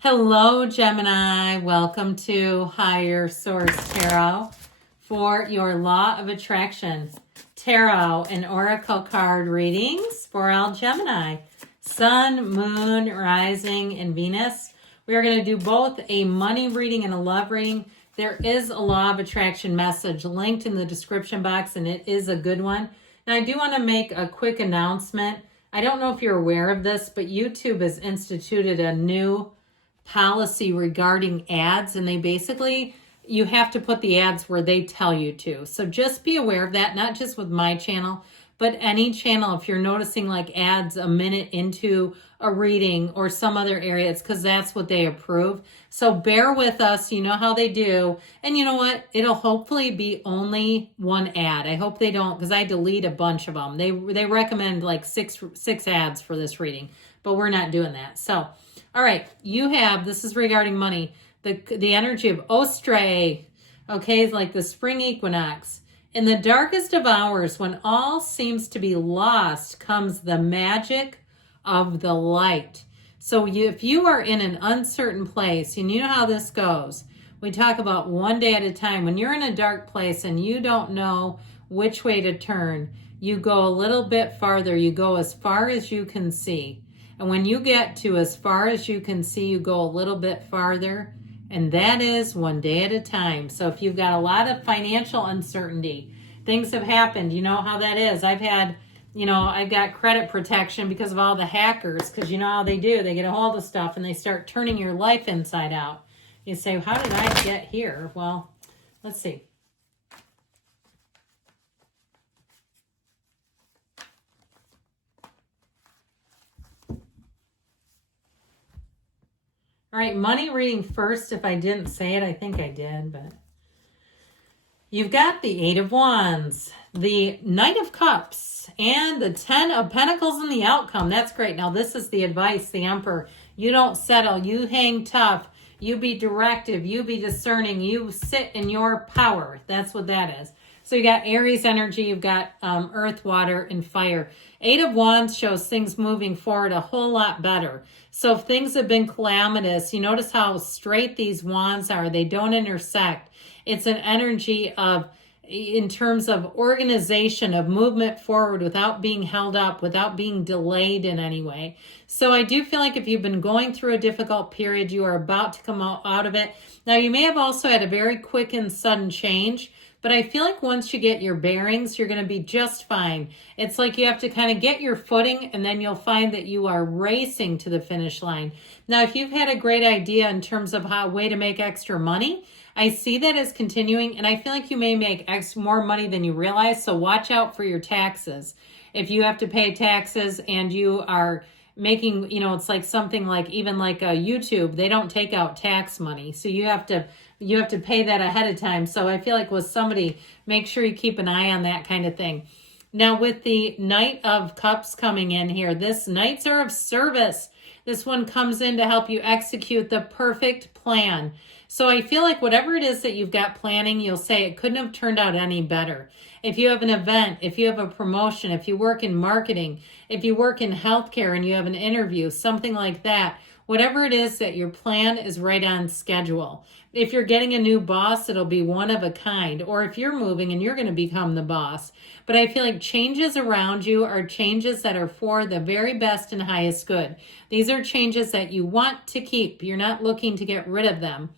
Hello, Gemini. Welcome to Higher Source Tarot for your Law of Attraction Tarot and Oracle card readings for all Gemini. Sun, Moon, Rising, and Venus. We are going to do both a money reading and a love reading. There is a Law of Attraction message linked in the description box, and it is a good one. Now, I do want to make a quick announcement. I don't know if you're aware of this, but YouTube has instituted a new policy regarding ads, and you have to put the ads where they tell you to. So just be aware of that, not just with my channel, but any channel. If you're noticing like ads a minute into a reading or some other area, it's because that's what they approve. So bear with us. You know how they do. And you know what? It'll hopefully be only one ad. I hope they don't, because I delete a bunch of them. They recommend like six ads for this reading, but we're not doing that. So all right, this is regarding money, the energy of Ostray, okay, it's like the spring equinox. In the darkest of hours, when all seems to be lost, comes the magic of the light. So if you are in an uncertain place, and you know how this goes, we talk about one day at a time. When you're in a dark place and you don't know which way to turn, you go a little bit farther. You go as far as you can see. And when you get to as far as you can see, you go a little bit farther. And that is one day at a time. So if you've got a lot of financial uncertainty, things have happened. You know how that is. I've got credit protection because of all the hackers. Because you know how they do. They get a hold of stuff and they start turning your life inside out. You say, how did I get here? Well, let's see. All right, money reading first. If I didn't say it, I think I did, but you've got the Eight of Wands, the Knight of Cups, and the Ten of Pentacles in the outcome. That's great. Now, this is the advice, the Emperor. You don't settle. You hang tough. You be directive. You be discerning. You sit in your power. That's what that is. So you got Aries energy, you've got earth, water, and fire. Eight of Wands shows things moving forward a whole lot better. So if things have been calamitous, you notice how straight these wands are. They don't intersect. It's an energy of, in terms of organization, of movement forward without being held up, without being delayed in any way. So I do feel like if you've been going through a difficult period, you are about to come out of it. Now, you may have also had a very quick and sudden change, but I feel like once you get your bearings, you're going to be just fine. It's like you have to kind of get your footing, and then you'll find that you are racing to the finish line. Now, if you've had a great idea in terms of how way to make extra money, I see that as continuing, and I feel like you may make more money than you realize, so watch out for your taxes. If you have to pay taxes and you are making, it's like something like, even like a YouTube, they don't take out tax money. So you have to pay that ahead of time. So I feel like with somebody, make sure you keep an eye on that kind of thing. Now with the Knight of Cups coming in here, this Knights are of service. This one comes in to help you execute the perfect plan. So I feel like whatever it is that you've got planning, you'll say it couldn't have turned out any better. If you have an event, if you have a promotion, if you work in marketing, if you work in healthcare and you have an interview, something like that, whatever it is that your plan is right on schedule. If you're getting a new boss, it'll be one of a kind. Or if you're moving and you're going to become the boss. But I feel like changes around you are changes that are for the very best and highest good. These are changes that you want to keep. You're not looking to get rid of them.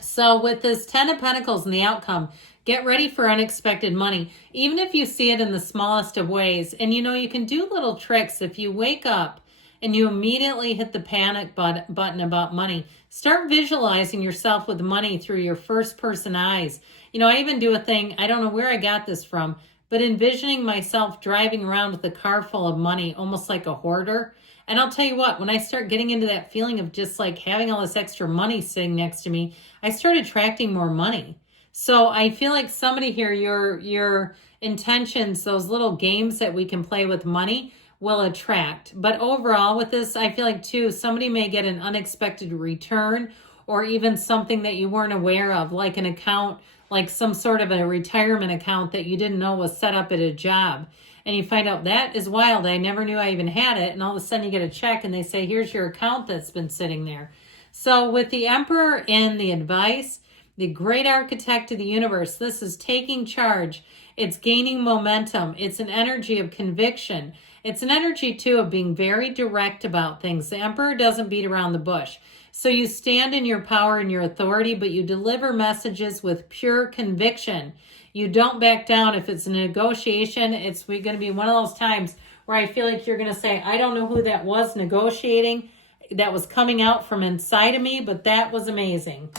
So with this Ten of Pentacles and the outcome, get ready for unexpected money, even if you see it in the smallest of ways. And you can do little tricks. If you wake up and you immediately hit the panic button about money, start visualizing yourself with money through your first person eyes. I even do a thing, I don't know where I got this from, but envisioning myself driving around with a car full of money, almost like a hoarder. And I'll tell you what, when I start getting into that feeling of just like having all this extra money sitting next to me, I start attracting more money. So I feel like somebody here, your intentions, those little games that we can play with money will attract. But overall with this, I feel like too, somebody may get an unexpected return, or even something that you weren't aware of, like an account, like some sort of a retirement account that you didn't know was set up at a job. and you find out that is wild. I never knew I even had it. And all of a sudden you get a check and they say, here's your account that's been sitting there. So with the Emperor in the advice, the great architect of the universe, this is taking charge. It's gaining momentum. It's an energy of conviction. It's an energy, too, of being very direct about things. The Emperor doesn't beat around the bush. So you stand in your power and your authority, but you deliver messages with pure conviction. You don't back down. If it's a negotiation, it's going to be one of those times where I feel like you're going to say, I don't know who that was negotiating. That was coming out from inside of me, but that was amazing.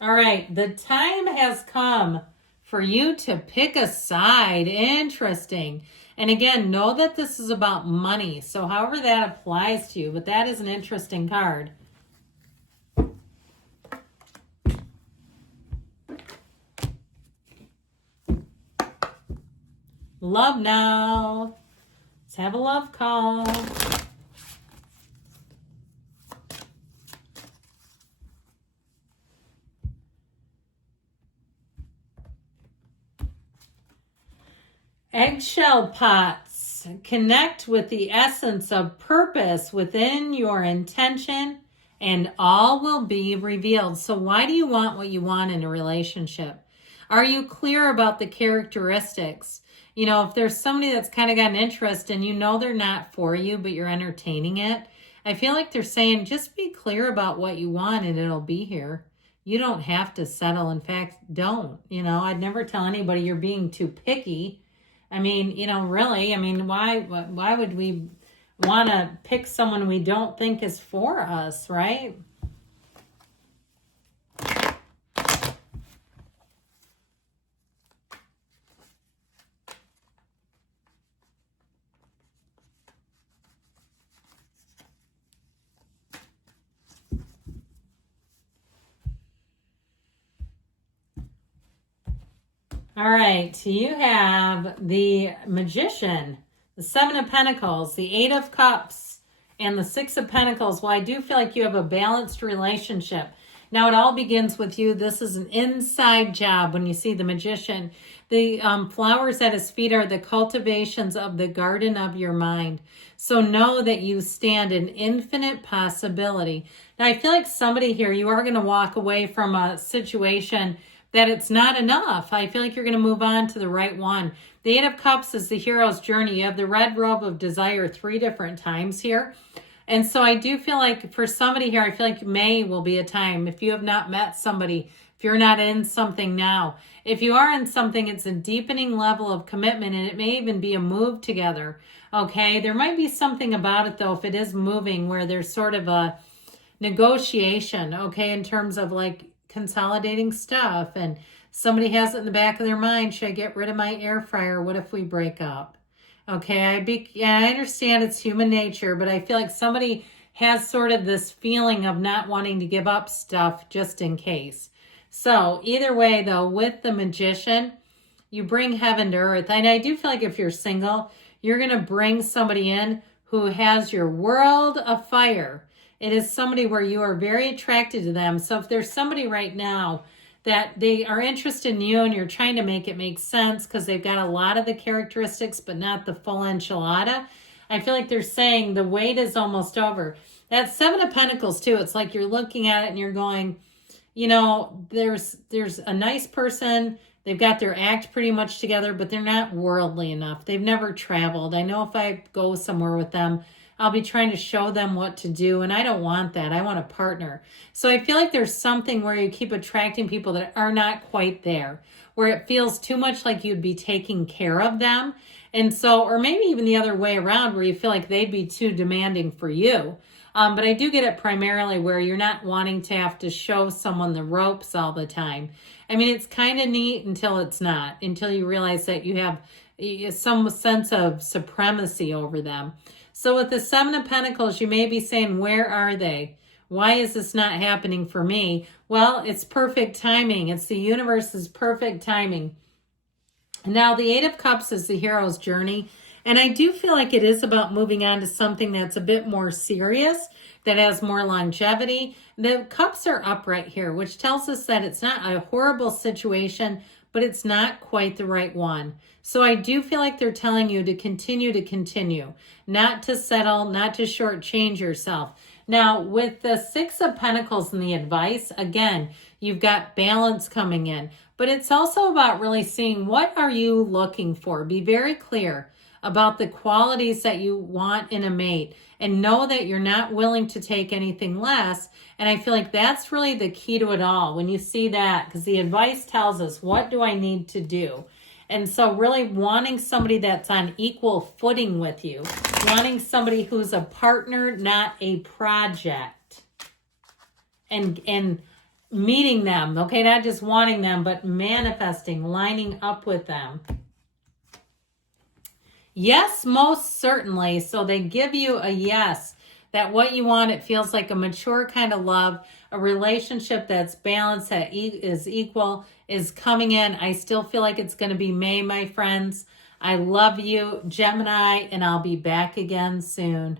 All right, the time has come for you to pick a side. Interesting. And again, know that this is about money. So however that applies to you, but that is an interesting card. Love now. Let's have a love call. Eggshell pots. Connect with the essence of purpose within your intention and all will be revealed. So why do you want what you want in a relationship? Are you clear about the characteristics? You know, if there's somebody that's kind of got an interest and you know they're not for you, but you're entertaining it, I feel like they're saying just be clear about what you want and it'll be here. You don't have to settle. In fact, don't. You know, I'd never tell anybody you're being too picky. I mean, you know, really, I mean, why would we want to pick someone we don't think is for us, right? All right, you have the Magician, the Seven of Pentacles, the Eight of Cups, and the Six of Pentacles. Well, I do feel like you have a balanced relationship. Now, it all begins with you. This is an inside job when you see the Magician. The flowers at his feet are the cultivations of the garden of your mind. So know that you stand in infinite possibility. Now, I feel like somebody here, you are going to walk away from a situation that it's not enough. I feel like you're going to move on to the right one. The Eight of Cups is the hero's journey. You have the red robe of desire 3 different times here. And so I do feel like for somebody here, I feel like May will be a time. If you have not met somebody, if you're not in something now, if you are in something, it's a deepening level of commitment and it may even be a move together. Okay, there might be something about it though, if it is moving where there's sort of a negotiation, okay, in terms of like consolidating stuff and somebody has it in the back of their mind, should I get rid of my air fryer? What if we break up? Okay, I understand it's human nature, but I feel like somebody has sort of this feeling of not wanting to give up stuff just in case. So either way though, with the Magician, you bring heaven to earth. And I do feel like if you're single, you're going to bring somebody in who has your world afire. It is somebody where you are very attracted to them. So if there's somebody right now that they are interested in you and you're trying to make it make sense because they've got a lot of the characteristics but not the full enchilada, I feel like they're saying the wait is almost over. That Seven of Pentacles too, it's like you're looking at it and you're going, you know, there's a nice person. They've got their act pretty much together, but they're not worldly enough. They've never traveled. I know if I go somewhere with them, I'll be trying to show them what to do, and I don't want that. I want a partner. So I feel like there's something where you keep attracting people that are not quite there, where it feels too much like you'd be taking care of them. And so, or maybe even the other way around, where you feel like they'd be too demanding for you. But I do get it primarily where you're not wanting to have to show someone the ropes all the time. I mean, it's kind of neat until it's not, until you realize that you have some sense of supremacy over them. So with the Seven of Pentacles, you may be saying, where are they? Why is this not happening for me? Well, it's perfect timing. It's the universe's perfect timing. Now, the Eight of Cups is the hero's journey. And I do feel like it is about moving on to something that's a bit more serious that has more longevity. The cups are up right here, which tells us that it's not a horrible situation, but it's not quite the right one. So I do feel like they're telling you to continue, not to settle, not to shortchange yourself. Now, with the Six of Pentacles and the advice, again, you've got balance coming in, but it's also about really seeing what are you looking for. Be very clear about the qualities that you want in a mate and know that you're not willing to take anything less. And I feel like that's really the key to it all when you see that, because the advice tells us, what do I need to do? And so really wanting somebody that's on equal footing with you, wanting somebody who's a partner, not a project, and meeting them, okay, not just wanting them, but manifesting, lining up with them. Yes, most certainly. So they give you a yes, that what you want, it feels like a mature kind of love, a relationship that's balanced, that is equal, is coming in. I still feel like it's going to be May, my friends. I love you, Gemini, and I'll be back again soon.